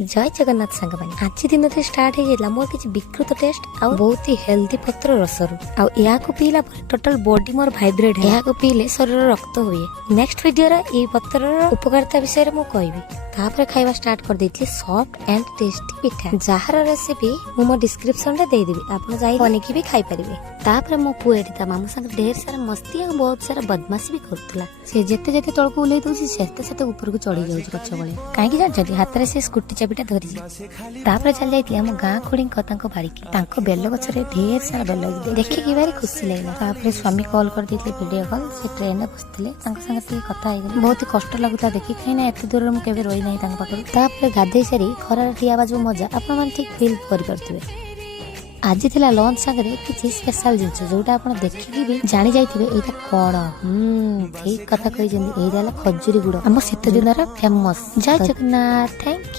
जय जगन्नाथ सांग मैंने आज दिन स्टार्ट हो जाता मोर किसी विकृत टेस्ट आ बहुत ही हेल्दी पत्र रसरू आ पीला टोटल बॉडी मोर वाइब्रेट है पीले शरीर रक्त हुए। नेक्स्ट वीडियो ये पत्र उपकारिता विषय में कहबी तापर खाइबा स्टार्ट कर देती soft and tasty pitha jar recipe मो डिस्क्रिप्शन रे दे देबी आपन जाई बनिकी भी खाई परिबे। तापर मो पुएटी ता मामू संग ढेर सारा मस्ती और बहुत सारा बदमाशी भी करतला से जेते जेते तळको उलै दोसी सेते सेते ऊपर को चढ़ी जाउछ गछ गळे काहे कि जान हाथ रे से स्कूटी चाबिटा धरि तापर चल जाइती हम गाँ खोड़ी तांको बारिकी तांको बेल गछरे ढेर सारा बेल देखि कि भारी खुशी लागला। तापर स्वामी कॉल कर देथिले वीडियो कॉल से ट्रेन में बसथिले तांको संग ती कथा आइ गेल बहुत ही कष्ट लागुता देखि खाइना एते दूर मु केबे रोई नाही तांको पाखर। तापर गाधे सारी खरार ठिया बाजू मजा आपन मन ठीक फील करि परथिबे। आज थिला लंच सागरे किछि स्पेशल जिंस जोटा आपण देखि भी जानि जाइथिबे एटा कोन ठीक कथा कहि जंदी एइला खजूरी गुड़ हम सेते दिनर फेमस। जय जगन्नाथ थैंक यू।